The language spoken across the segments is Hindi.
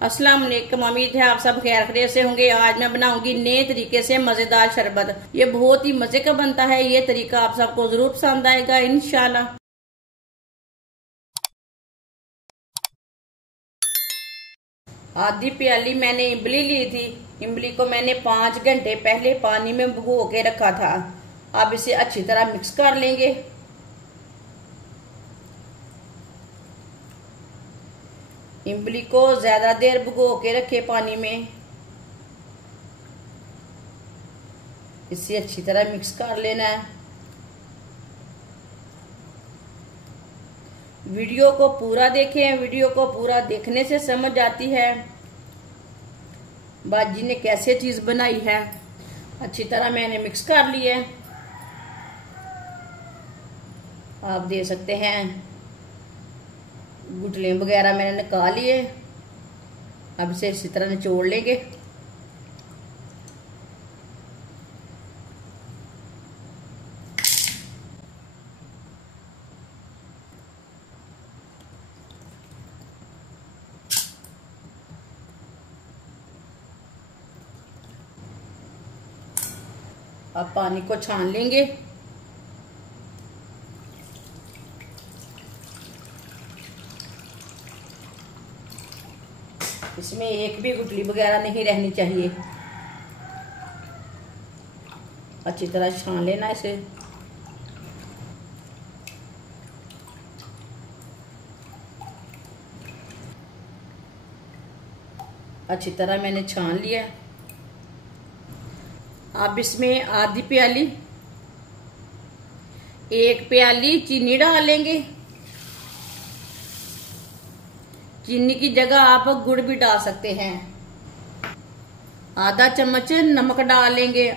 अस्सलाम वालेकुम। उम्मीद है आप सब खैर खैरियत से होंगे। आज मैं बनाऊंगी नए तरीके से मजेदार शरबत। ये बहुत ही मजे का बनता है। ये तरीका आप सबको जरूर पसंद आएगा इंशाल्लाह। आधी प्याली मैंने इमली ली थी। इमली को मैंने 5 घंटे पहले पानी में भिगो के रखा था। अब इसे अच्छी तरह मिक्स कर लेंगे। इमली को ज्यादा देर भिगो के रखे पानी में। इसे अच्छी तरह मिक्स कर लेना है। वीडियो को पूरा देखें। वीडियो को पूरा देखने से समझ आती है बाजी ने कैसे चीज बनाई है। अच्छी तरह मैंने मिक्स कर लिया है। आप देख सकते हैं गुठलियां वगैरह मैंने निकाल लिए। अब इसे इसी तरह निचोड़ लेंगे। अब पानी को छान लेंगे। इसमें एक भी गुठली वगैरह नहीं रहनी चाहिए। अच्छी तरह छान लेना इसे। अच्छी तरह मैंने छान लिया। अब इसमें आधी प्याली 1 प्याली चीनी डालेंगे। चीनी की जगह आप गुड़ भी डाल सकते हैं। आधा चम्मच नमक डालेंगे।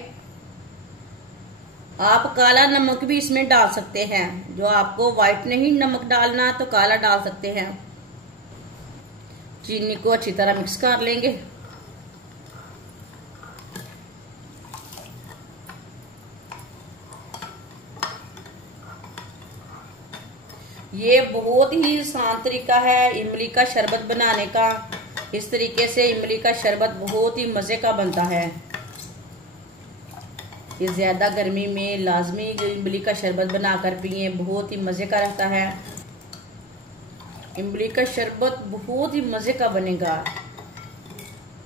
आप काला नमक भी इसमें डाल सकते हैं। जो आपको व्हाइट नहीं नमक डालना तो काला डाल सकते हैं। चीनी को अच्छी तरह मिक्स कर लेंगे। ये बहुत ही आसान तरीका है इमली का शरबत बनाने का। इस तरीके से इमली का शरबत बहुत ही मजे का बनता है। ये ज्यादा गर्मी में लाजमी इमली का शरबत बनाकर पिए, बहुत ही मजे का रहता है। इमली का शरबत बहुत ही मजे का बनेगा।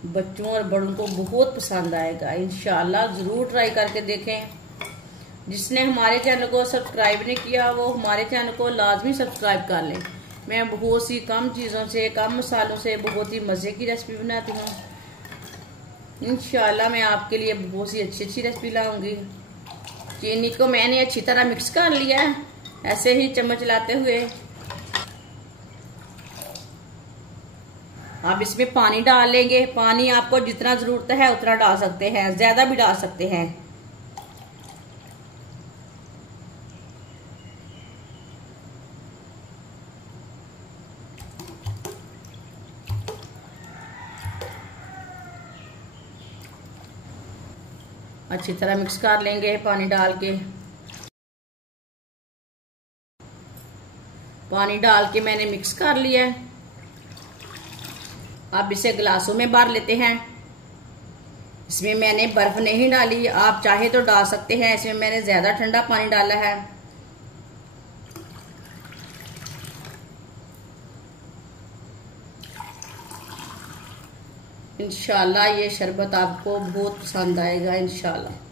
बच्चों और बड़ों को बहुत पसंद आएगा। इंशाल्लाह जरूर ट्राई करके देखें। जिसने हमारे चैनल को सब्सक्राइब नहीं किया वो हमारे चैनल को लाजमी सब्सक्राइब कर लें। मैं बहुत सी कम चीज़ों से, कम मसालों से बहुत ही मज़े की रेसिपी बनाती हूँ। इंशाल्लाह मैं आपके लिए बहुत सी अच्छी अच्छी रेसिपी लाऊंगी। चीनी को मैंने अच्छी तरह मिक्स कर लिया है, ऐसे ही चम्मच लाते हुए। अब इसमें पानी डाल लेंगे। पानी आपको जितना ज़रूरत है उतना डाल सकते हैं, ज़्यादा भी डाल सकते हैं। अच्छी तरह मिक्स कर लेंगे पानी डाल के। पानी डाल के मैंने मिक्स कर लिया है। अब इसे गिलासों में भर लेते हैं। इसमें मैंने बर्फ नहीं डाली, आप चाहे तो डाल सकते हैं। इसमें मैंने ज्यादा ठंडा पानी डाला है। इंशाल्लाह ये शरबत आपको बहुत पसंद आएगा इंशाल्लाह।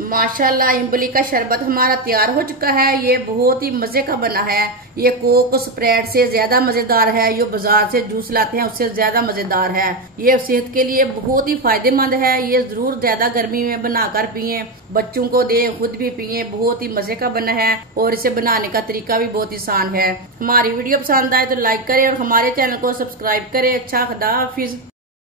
माशाल्लाह इमली का शरबत हमारा तैयार हो चुका है। ये बहुत ही मजे का बना है। ये कोक स्प्रेड से ज्यादा मजेदार है। ये बाजार से जूस लाते हैं उससे ज्यादा मजेदार है। ये सेहत के लिए बहुत ही फायदेमंद है। ये जरूर ज्यादा गर्मी में बनाकर पिए, बच्चों को दे, खुद भी पिए। बहुत ही मजे का बना है और इसे बनाने का तरीका भी बहुत ही आसान है। हमारी वीडियो पसंद आए तो लाइक करें और हमारे चैनल को सब्सक्राइब करें। अच्छा खुदा हाफिज।